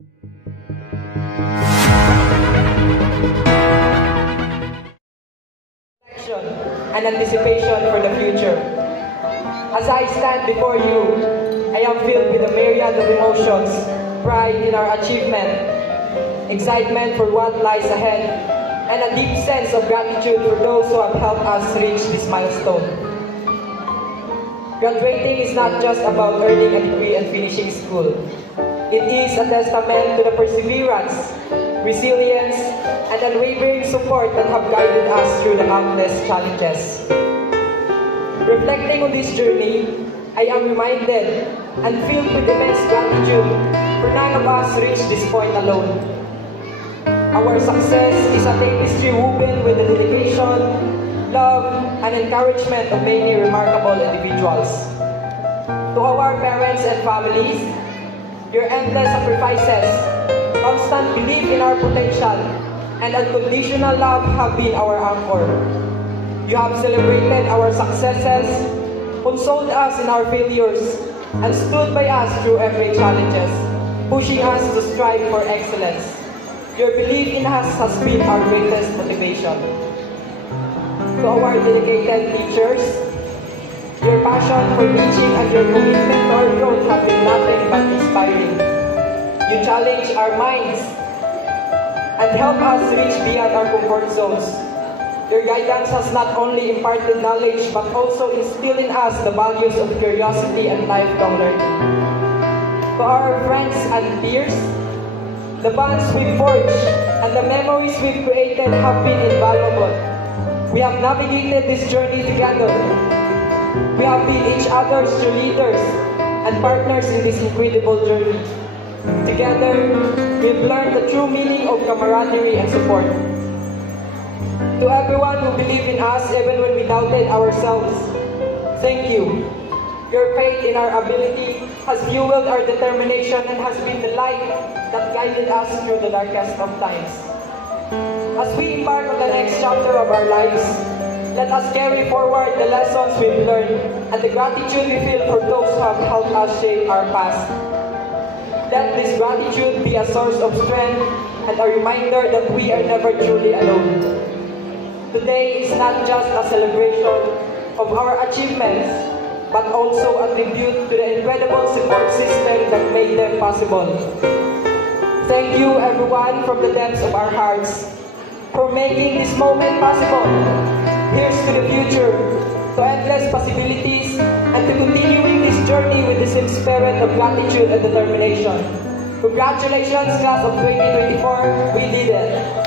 And anticipation for the future. As I stand before you, I am filled with a myriad of emotions, pride in our achievement, excitement for what lies ahead, and a deep sense of gratitude for those who have helped us reach this milestone. Graduating is not just about earning a degree and finishing school. It is a testament to the perseverance, resilience, and unwavering support that have guided us through the countless challenges. Reflecting on this journey, I am reminded and filled with immense gratitude for none of us reached this point alone. Our success is a tapestry woven with the dedication, love, and encouragement of many remarkable individuals. To our parents and families, your endless sacrifices, constant belief in our potential, and unconditional love have been our anchor. You have celebrated our successes, consoled us in our failures, and stood by us through every challenges, pushing us to strive for excellence. Your belief in us has been our greatest motivation. To our dedicated teachers, your passion for teaching and your commitment to our growth have been nothing but inspiring. You challenge our minds and help us reach beyond our comfort zones. Your guidance has not only imparted knowledge but also instilled in us the values of curiosity and lifelong learning. To our friends and peers, the bonds we've forged and the memories we've created have been invaluable. We have navigated this journey together. We have been each other's cheerleaders and partners in this incredible journey. Together, we've learned the true meaning of camaraderie and support. To everyone who believed in us even when we doubted ourselves, thank you. Your faith in our ability has fueled our determination and has been the light that guided us through the darkest of times. As we embark on the next chapter of our lives, let us carry forward the lessons we've learned and the gratitude we feel for those who have helped us shape our past. Let this gratitude be a source of strength and a reminder that we are never truly alone. Today is not just a celebration of our achievements, but also a tribute to the incredible support system that made them possible. Thank you everyone from the depths of our hearts for making this moment possible. Here's to the future, to endless possibilities, and to continuing this journey with the same spirit of gratitude and determination. Congratulations, class of 2024, we did it!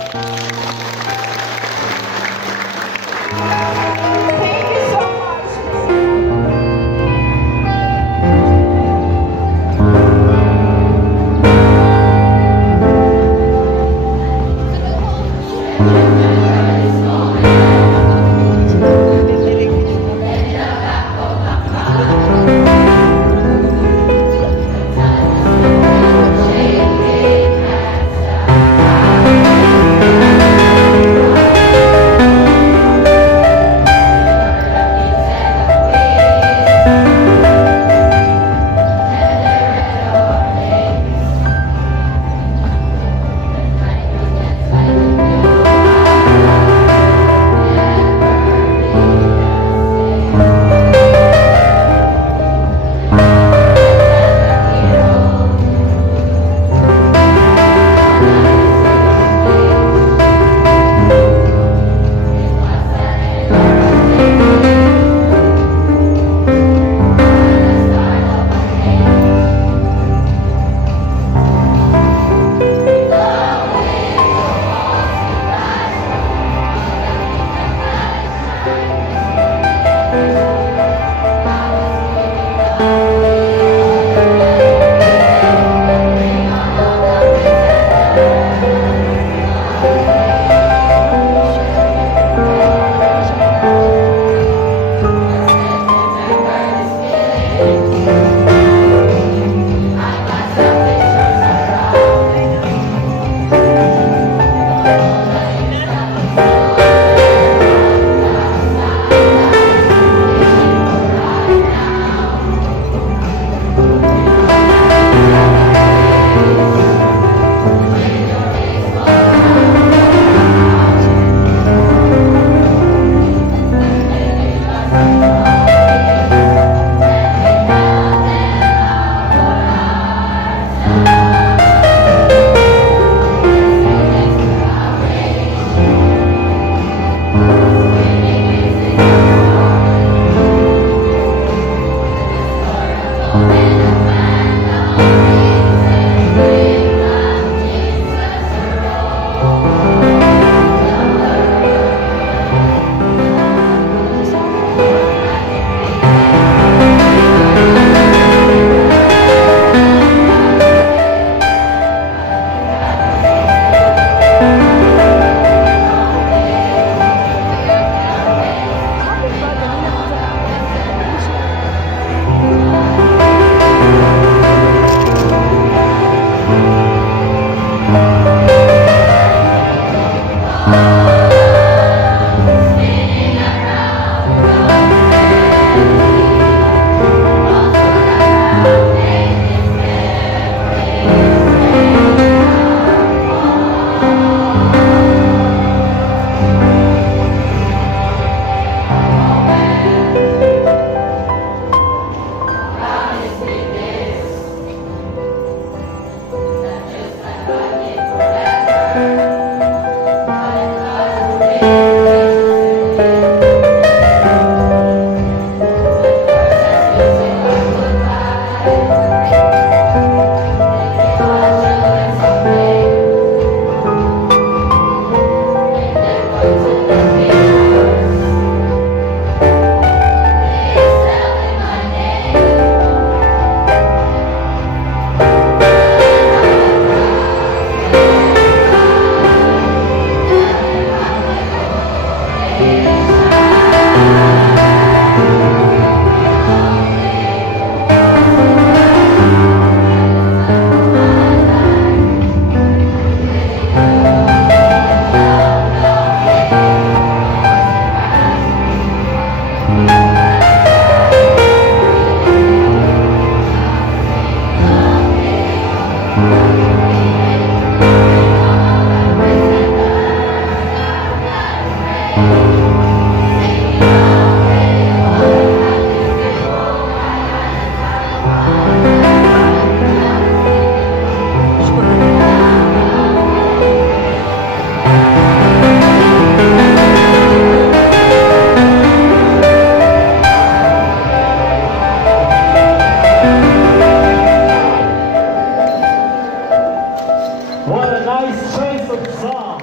What a nice choice of song.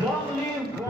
Long live